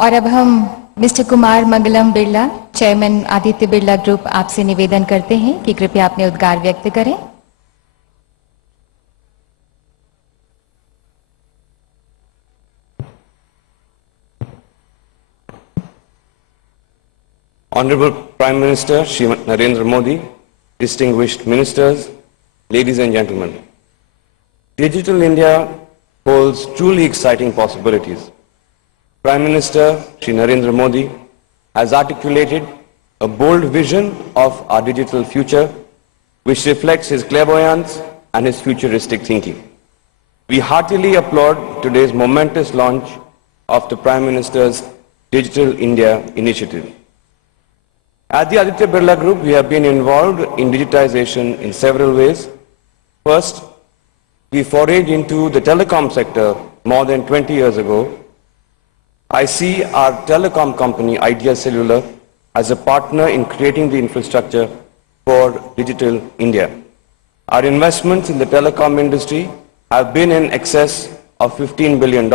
और अब हम mister Kumar Mangalam Birla, chairman Aditya Birla group, आपसे निवेदन करते हैं कि कृपया अपने उद्गार व्यक्त करें। Honorable Prime Minister Shri Narendra Modi, distinguished ministers, ladies and gentlemen, Digital India holds truly exciting possibilities. Prime Minister Shri Narendra Modi has articulated a bold vision of our digital future, which reflects his clairvoyance and his futuristic thinking. We heartily applaud today's momentous launch of the Prime Minister's Digital India initiative. At the Aditya Birla Group, we have been involved in digitization in several ways. First, we forayed into the telecom sector more than 20 years ago. I see our telecom company, Idea Cellular, as a partner in creating the infrastructure for Digital India. Our investments in the telecom industry have been in excess of $15 billion,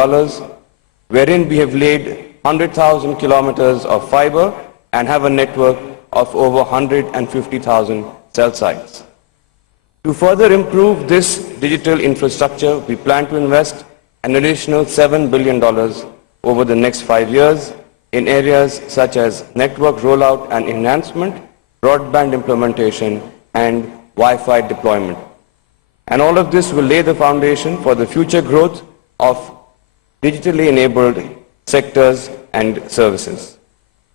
wherein we have laid 100,000 kilometers of fiber and have a network of over 150,000 cell sites. To further improve this digital infrastructure, we plan to invest an additional $7 billion over the next 5 years in areas such as network rollout and enhancement, broadband implementation, and Wi-Fi deployment. And all of this will lay the foundation for the future growth of digitally enabled sectors and services.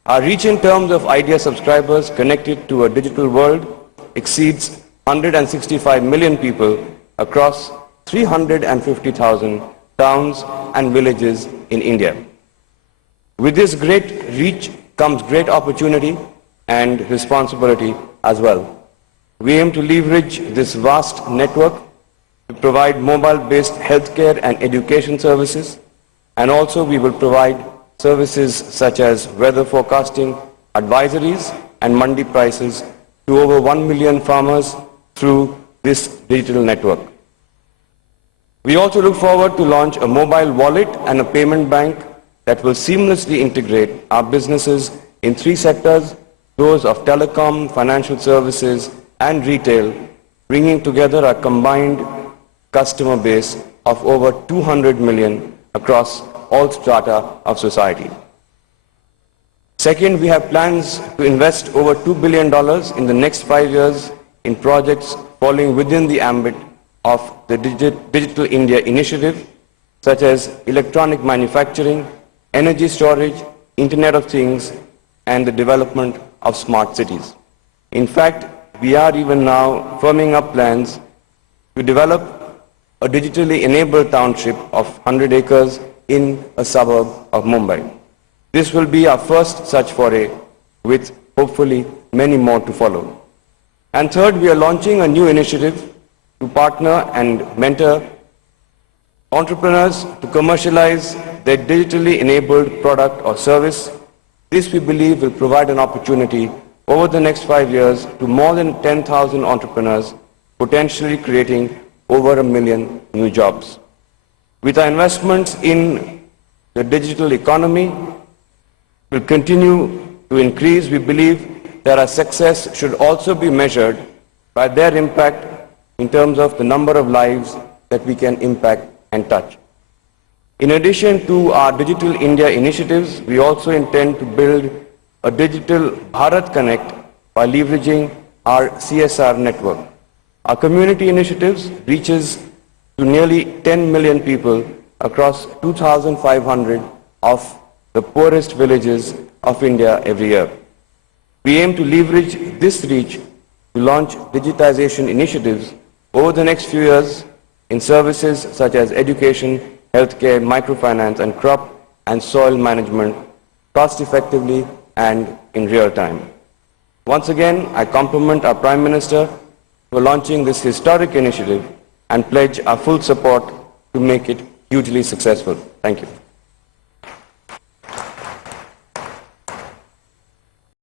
Our reach in terms of Idea subscribers connected to a digital world exceeds 165 million people across 350,000 towns and villages in India. With this great reach comes great opportunity and responsibility as well. We aim to leverage this vast network to provide mobile-based healthcare and education services, and also we will provide services such as weather forecasting, advisories, and mandi prices to over 1 million farmers through this digital network. We also look forward to launch a mobile wallet and a payment bank that will seamlessly integrate our businesses in 3 sectors, those of telecom, financial services, and retail, bringing together a combined customer base of over 200 million across all strata of society. Second, we have plans to invest over $2 billion in the next 5 years in projects falling within the ambit of the Digital India initiative, such as electronic manufacturing, energy storage, Internet of Things, and the development of smart cities. In fact, we are even now firming up plans to develop a digitally enabled township of 100 acres in a suburb of Mumbai. This will be our first such foray, with hopefully many more to follow. And third, we are launching a new initiative to partner and mentor entrepreneurs to commercialize their digitally enabled product or service. This, we believe, will provide an opportunity over the next 5 years to more than 10,000 entrepreneurs, potentially creating over 1 million new jobs. With our investments in the digital economy will continue to increase, we believe that our success should also be measured by their impact in terms of the number of lives that we can impact and touch. In addition to our Digital India initiatives, we also intend to build a digital Bharat Connect by leveraging our CSR network. Our community initiatives reaches to nearly 10 million people across 2,500 of the poorest villages of India every year. We aim to leverage this reach to launch digitization initiatives over the next few years in services such as education, healthcare, microfinance, and crop and soil management cost effectively and in real time. Once again, I compliment our Prime Minister for launching this historic initiative and pledge our full support to make it hugely successful. Thank you.